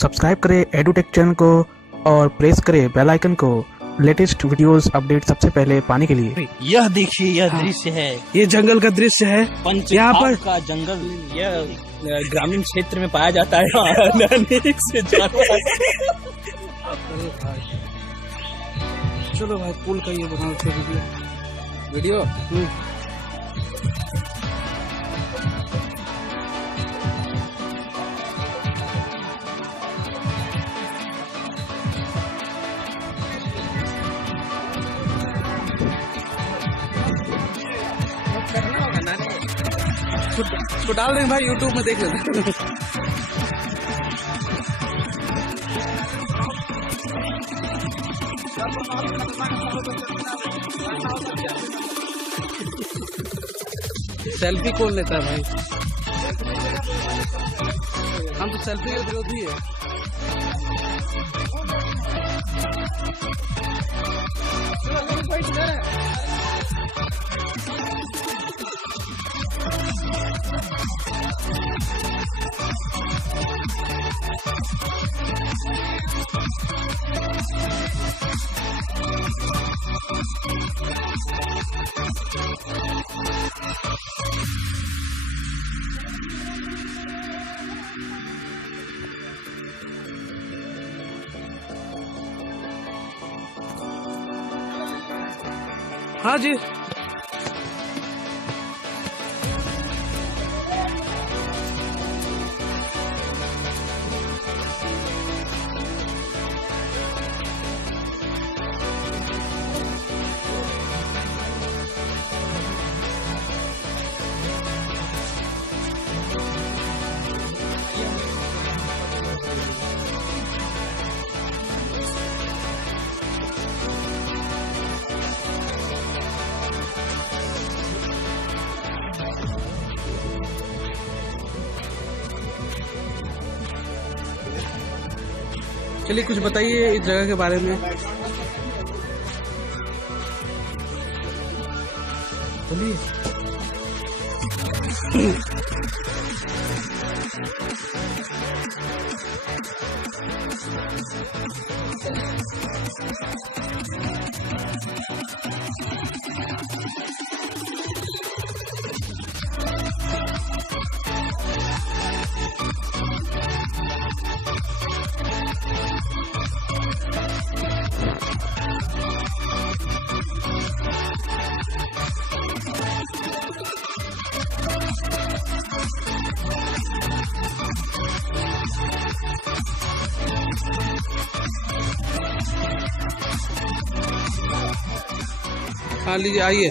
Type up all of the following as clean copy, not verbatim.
Subscribe करें edutech channel को और प्रेस करें बेल आइकन को लेटेस्ट वीडियोस अपडेट सबसे पहले पाने के लिए। यह देखिए, यह दृश्य है, ये जंगल का दृश्य है। यहाँ पर का जंगल, यह ग्रामीण क्षेत्र में पाया जाता है। अनेक से जानवर। चलो भाई, पुल का ये बनाओ वीडियो। इसको डाल रहे हैं भाई, यूट्यूब में देख लेना। सेल्फी कौन लेता है भाई? हम तो सेल्फी के विरोधी है। हाँ जी, चलिए कुछ बताइए इस जगह के बारे में। बोलिए। हाँ लीजिए, आइए,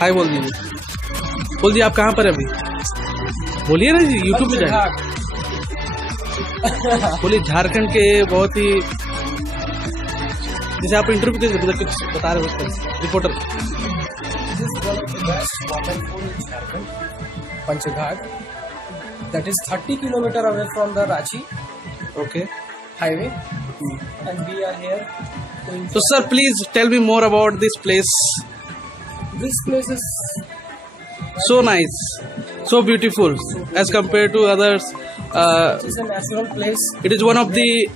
हाय बोल दीजिए। बोल दिए आप कहाँ पर अभी? बोलिए ना जी, यूट्यूब पे जाए। बोलिए। झारखंड के बहुत ही, जैसे आप इंटरव्यू दे कुछ बता रहे हो reporter. Panchghat, that is 30 kilometer away from the Ranchi Okay. highway, and we are here. So sir, please tell me more about this place. This place is So nice, so beautiful as compared to others. it is a natural place. It is one of the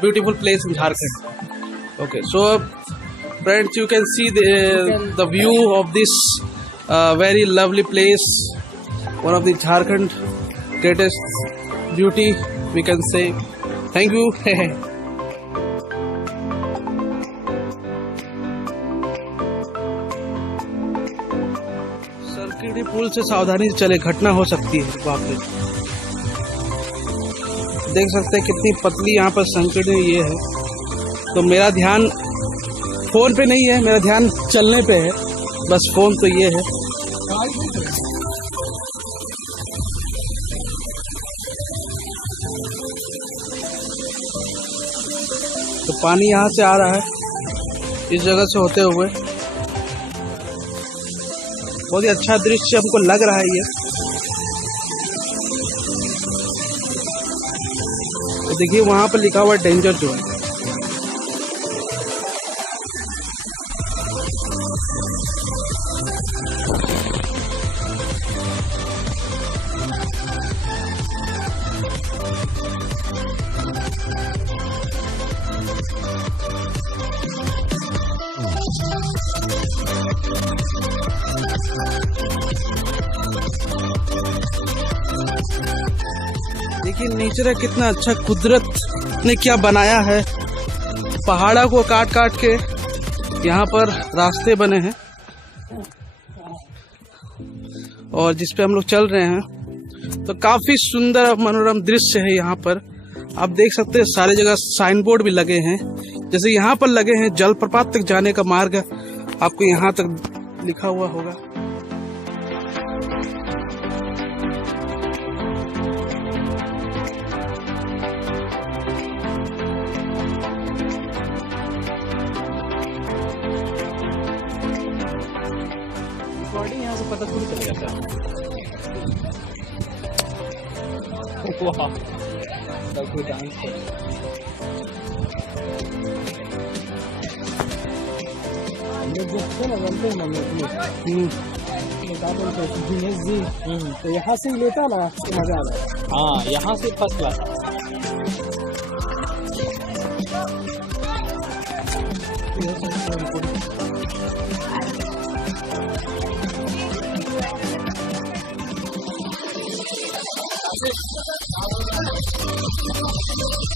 beautiful place in Jharkhand. Okay, so friends, you can see the view of this very lovely place. One of the Jharkhand greatest beauty, we can say. Thank you. Circuit पुल से सावधानी से चले, घटना हो सकती है। वाकई देख सकते हैं कितनी पतली यहाँ पर संकट ये है। तो मेरा ध्यान फोन पे नहीं है, मेरा ध्यान चलने पे है। बस फोन तो ये है। तो पानी यहाँ से आ रहा है, इस जगह से होते हुए। बहुत ही अच्छा दृश्य हमको लग रहा है ये। तो देखिए वहां पर लिखा हुआ है डेंजर जोन। देखिए नेचर है, कितना अच्छा कुदरत ने क्या बनाया है। पहाड़ों को काट काट के यहाँ पर रास्ते बने हैं और जिस पे हम लोग चल रहे हैं तो काफी सुंदर मनोरम दृश्य है। यहाँ पर आप देख सकते हैं सारी जगह साइन बोर्ड भी लगे हैं, जैसे यहाँ पर लगे हैं जलप्रपात तक जाने का मार्ग आपको यहाँ तक लिखा हुआ होगा। रिकॉर्डिंग यहाँ से पता थोड़ी चल जाता है। वाह, सब कोई डांस कर दिनेश जी तो यहाँ से ही लेता ना तो मजा आ रहा। हाँ, यहाँ से फर्स्ट क्लास।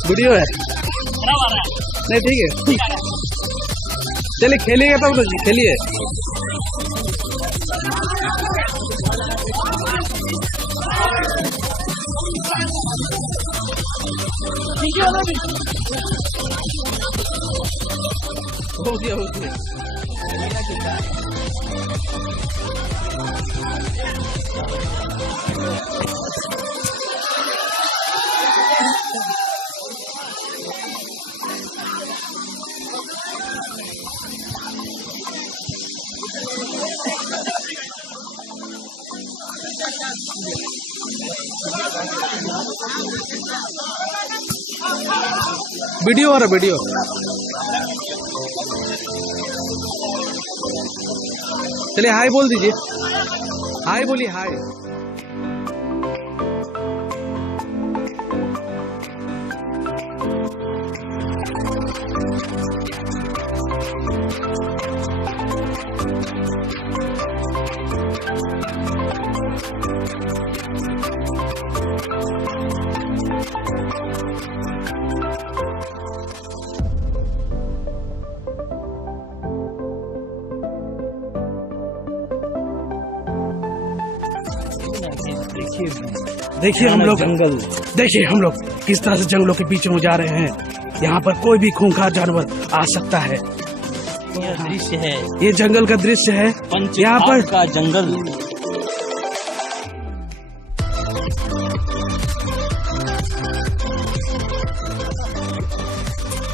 वीडियो है नहीं, ठीक है, चलिए खेलिएगा तब तो जी, खेलिए। हो गया, हो गया। वीडियो हो रहा, वीडियो। चलिए हाय बोल दीजिए, हाय बोलिए, हाय। देखिए हम लोग जंगल, देखिए हम लोग किस तरह से जंगलों के बीच में जा रहे हैं। यहाँ पर कोई भी खूंखार जानवर आ सकता है। यह दृश्य है ये जंगल का दृश्य है। यहाँ पर का जंगल।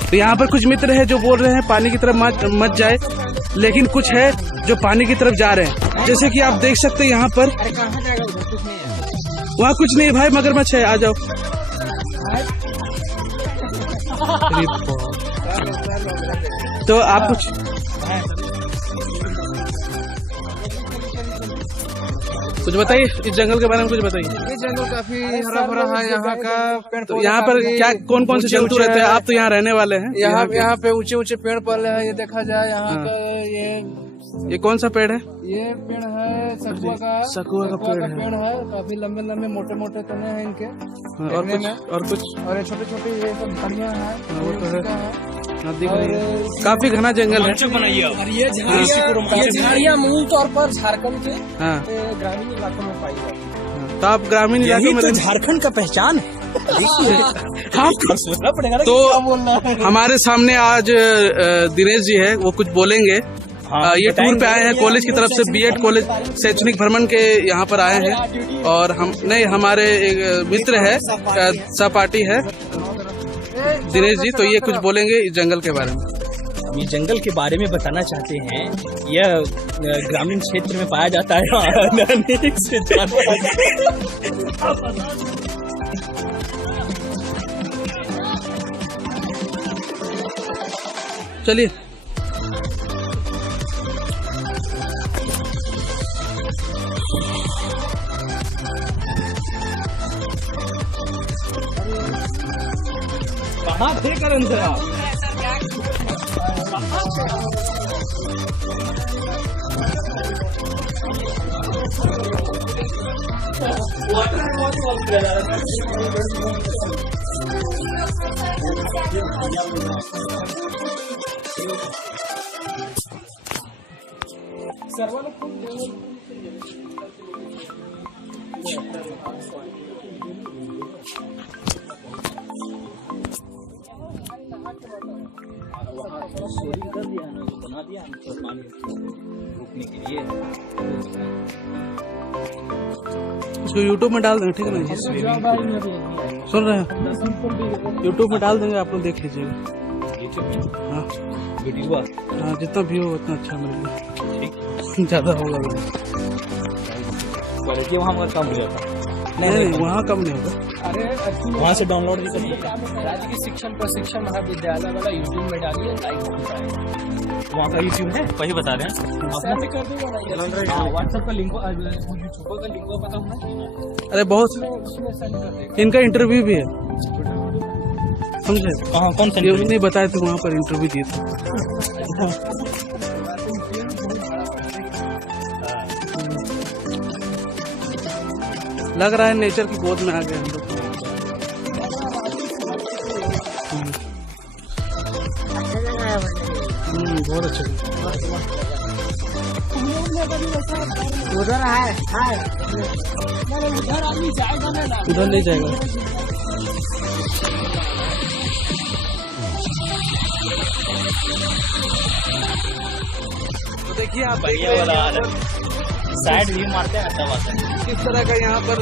तो यहाँ पर कुछ मित्र है जो बोल रहे हैं पानी की तरफ मत जाए, लेकिन कुछ है जो पानी की तरफ जा रहे हैं। जैसे कि आप देख सकते हैं यहाँ पर, वहाँ कुछ नहीं भाई, मगरमच्छ है, आ जाओ। तो आप कुछ बताइए इस जंगल के बारे में, कुछ बताइए। ये जंगल काफी हरा भरा है। यहाँ का पेड़ तो यहाँ पर क्या कौन कौन से जंतु रहते हैं? आप तो यहाँ रहने वाले हैं। यहाँ पे ऊंचे ऊंचे पेड़ पले हैं। ये देखा जाए यहाँ का ये कौन सा पेड़ है? ये पेड़ है सकुआ का। सकुआ का पेड़ है। काफी लंबे लंबे मोटे मोटे तने हैं इनके। और कुछ और ये छोटे छोटे ये सब झाड़ियाँ हैं। काफी घना जंगल है। और ये झाड़ियाँ मूल तौर पर झारखंड के ग्रामीण इलाकों में पाई जाती है। तो आप ग्रामीण इलाकों में, झारखंड का पहचान है। तो हमारे सामने आज दिनेश जी है, वो कुछ बोलेंगे। ये टूर पे आए हैं कॉलेज की तरफ से, बीएड कॉलेज शैक्षणिक भ्रमण के यहाँ पर आए हैं। और हम नहीं, हमारे एक मित्र है, सहपाठी है दिनेश जी, तो ये कुछ बोलेंगे इस जंगल के बारे में। ये जंगल के बारे में बताना चाहते हैं। यह ग्रामीण क्षेत्र में पाया जाता है। अनेक से जानवर। चलिए कहाँ थे करण सर आप? बना दिया रोकने के लिए। इसको यूट्यूब में डाल देंगे, ठीक है ना जी? सुन रहे हैं? यूट्यूब में डाल देंगे, आप लोग देख लीजिएगा। हाँ वीडियो, हाँ, जितना व्यू हो उतना अच्छा मेरे लिए, ज़्यादा होगा। क्वालिटी वहाँ मगर कम हो जाता। नहीं, वहाँ कम नहीं होगा। अरे वहाँ से डाउनलोड भी करिए। राज्य की शिक्षण प्रशिक्षण महाविद्यालय वाला यूट्यूब में डालिए, लाइक होता है। वहाँ का यूट्यूब है, वही बता रहे हैं। सेंड कर दूंगा ना, व्हाट्सएप का लिंक, यूट्यूब का लिंक पता होगा। अरे बहुत उसमें सेंड कर देगा। इनका इंटरव्यू भी है, समझे? कहाँ, कौन सा ये भी नहीं बताए थे, वहाँ पर इंटरव्यू दिए थे। लग रहा है नेचर की गोद में आ गए हम लोग। बहुत अच्छा। उधर है उधर आदमी जाएगा ना, उधर नहीं जाएगा। तो देखिए आप बढ़िया वाला साइड व्यू मारते हैं, अच्छा बात है। किस तरह का यहाँ पर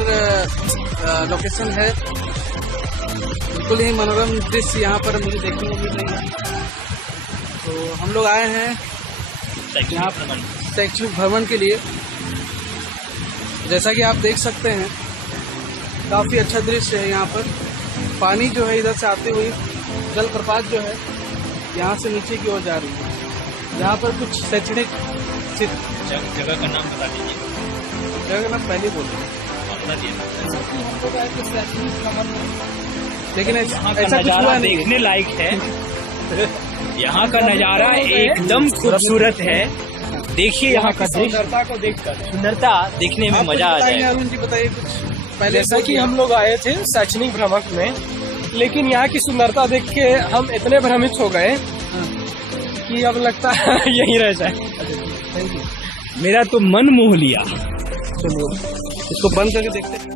लोकेशन है, बिल्कुल ही मनोरम दृश्य यहाँ पर मुझे देखने को मिल रही है। तो हम लोग आए हैं यहाँ शैक्षणिक भ्रमण के लिए। जैसा कि आप देख सकते हैं, काफ़ी अच्छा दृश्य है यहाँ पर। पानी जो है इधर से आते हुए जलप्रपात जो है यहाँ से नीचे की ओर जा रही है। यहाँ पर कुछ शैक्षणिक जगह का नाम बता दीजिए। जगह का नाम पहले बोल रहे लेकिन ऐसा कुछ हुआ नहीं। देखने लायक है। यहाँ का नजारा एकदम खूबसूरत है। देखिए यहाँ का सुंदरता को देखकर, सुंदरता देखने में मजा आ जाए। अरुण जी बताइए कुछ पहले। जैसा कि हम लोग आए थे शैक्षणिक भ्रमण में, लेकिन यहाँ की सुंदरता देख के हम इतने भ्रमित हो गए कि अब लगता है यहीं रह जाए। मेरा तो मन मोह लिया। चलो इसको बंद करके देखते हैं।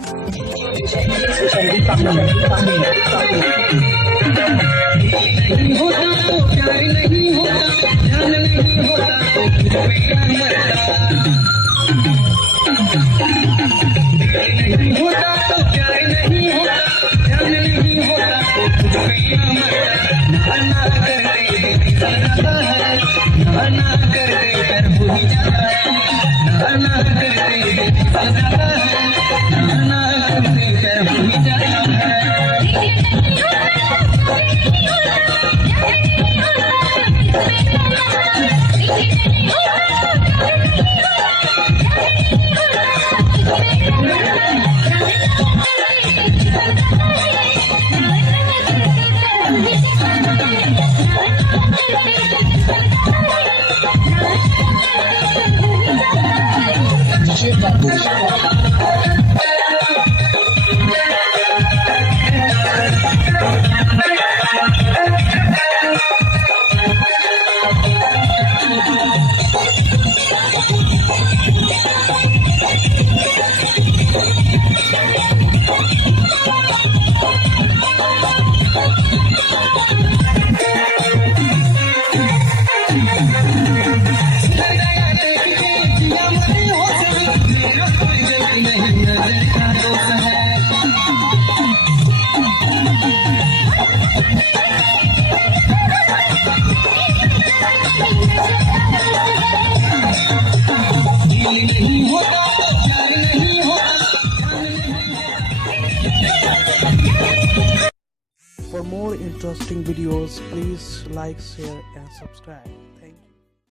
For more interesting videos, please like, share and subscribe. Thank you.